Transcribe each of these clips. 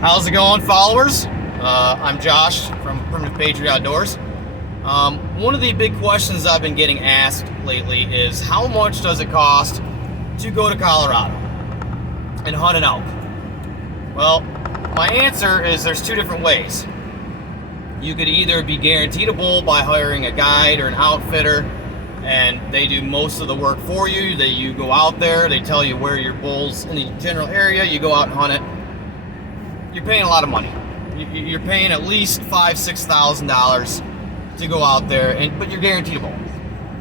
How's it going, followers? I'm Josh from Primitive Patriot Outdoors. One of the big questions I've been getting asked lately is how much does it cost to go to Colorado and hunt an elk? Well, my answer is there's two different ways. You could either be guaranteed a bull by hiring a guide or an outfitter, and they do most of the work for you. You go out there, they tell you where your bull's in the general area, you go out and hunt it. You're paying a lot of money. You're paying at least $5,000-$6,000 to go out there, but you're guaranteed a bull.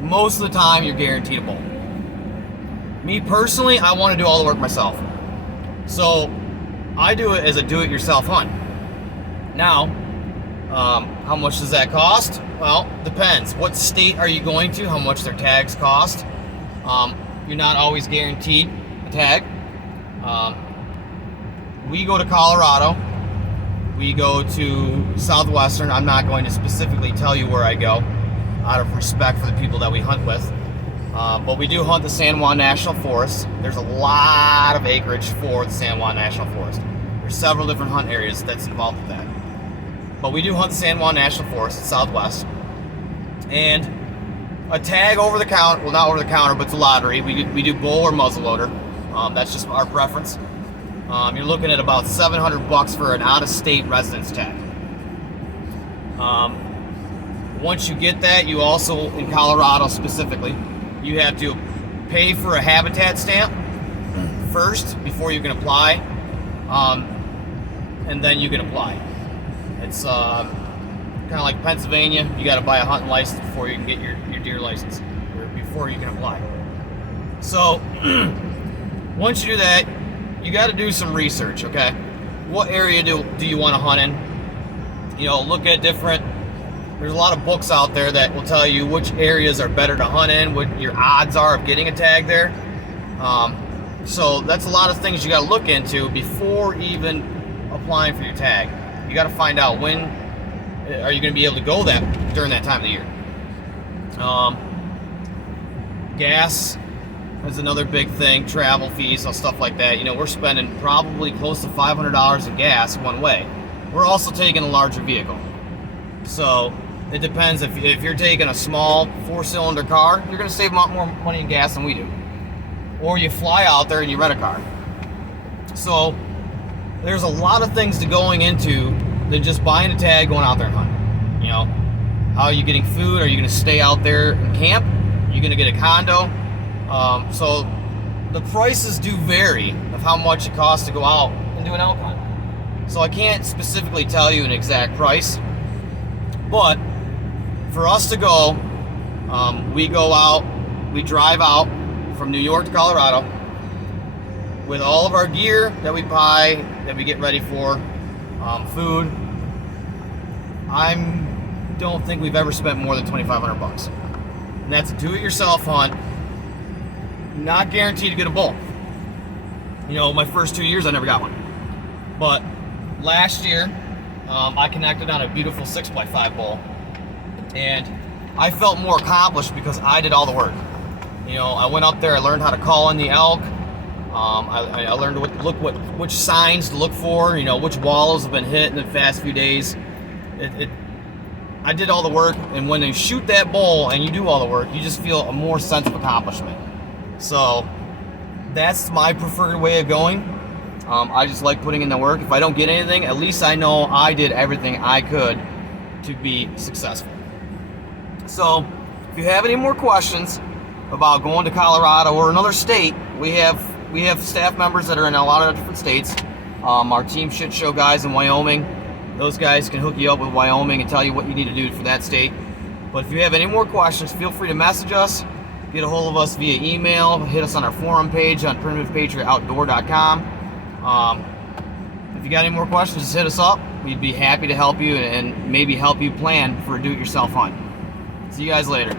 Most of the time, you're guaranteed a bull. Me personally, I want to do all the work myself. So I do it as a do-it-yourself hunt. Now, how much does that cost? Well, depends. What state are you going to? How much their tags cost? You're not always guaranteed a tag. We go to Colorado. We go to Southwestern. I'm not going to specifically tell you where I go out of respect for the people that we hunt with. But we do hunt the San Juan National Forest. There's a lot of acreage for the San Juan National Forest. There's several different hunt areas that's involved with that. But we do hunt the San Juan National Forest, Southwest. And a tag over the counter, well, not over the counter, but it's a lottery. We do bull or muzzleloader. That's just our preference. You're looking at about $700 for an out-of-state residence tag. Once you get that, you also, in Colorado specifically, you have to pay for a habitat stamp first before you can apply, and then you can apply. It's kind of like Pennsylvania. You got to buy a hunting license before you can get your deer license, or before you can apply. So once you do that, you got to do some research, okay? What area do you want to hunt in? You know, look at different, there's a lot of books out there that will tell you which areas are better to hunt in, what your odds are of getting a tag there. So that's a lot of things you got to look into before even applying for your tag. You got to find out when are you going to be able to go that during that time of the year. Gas is another big thing, travel fees and stuff like that. You know, we're spending probably close to $500 in gas one way. We're also taking a larger vehicle. So it depends. If you're taking a small 4-cylinder car, you're going to save a lot more money in gas than we do. Or you fly out there and you rent a car. So there's a lot of things to going into than just buying a tag, going out there and hunting. You know, how are you getting food? Are you going to stay out there and camp? Are you going to get a condo? So the prices do vary of how much it costs to go out and do an elk hunt. So I can't specifically tell you an exact price, but for us to go, we go out, we drive out from New York to Colorado with all of our gear that we buy, that we get ready for, food. I don't think we've ever spent more than $2,500, and that's a do-it-yourself hunt. Not guaranteed to get a bull. You know, my first 2 years I never got one, but last year I connected on a beautiful 6x5 bull, and I felt more accomplished because I did all the work. You know, I went up there, I learned how to call in the elk. I learned which signs to look for, you know, which wallows have been hit in the past few days. I did all the work, and when you shoot that bull and you do all the work, you just feel a more sense of accomplishment. So that's my preferred way of going. I just like putting in the work. If I don't get anything, at least I know I did everything I could to be successful. So if you have any more questions about going to Colorado or another state, we have staff members that are in a lot of different states. Our Team Shit Show guys in Wyoming, those guys can hook you up with Wyoming and tell you what you need to do for that state. But if you have any more questions, feel free to message us, get a hold of us via email, hit us on our forum page on primitivepatriotoutdoor.com. If you got any more questions, just hit us up. We'd be happy to help you and maybe help you plan for a do-it-yourself hunt. See you guys later.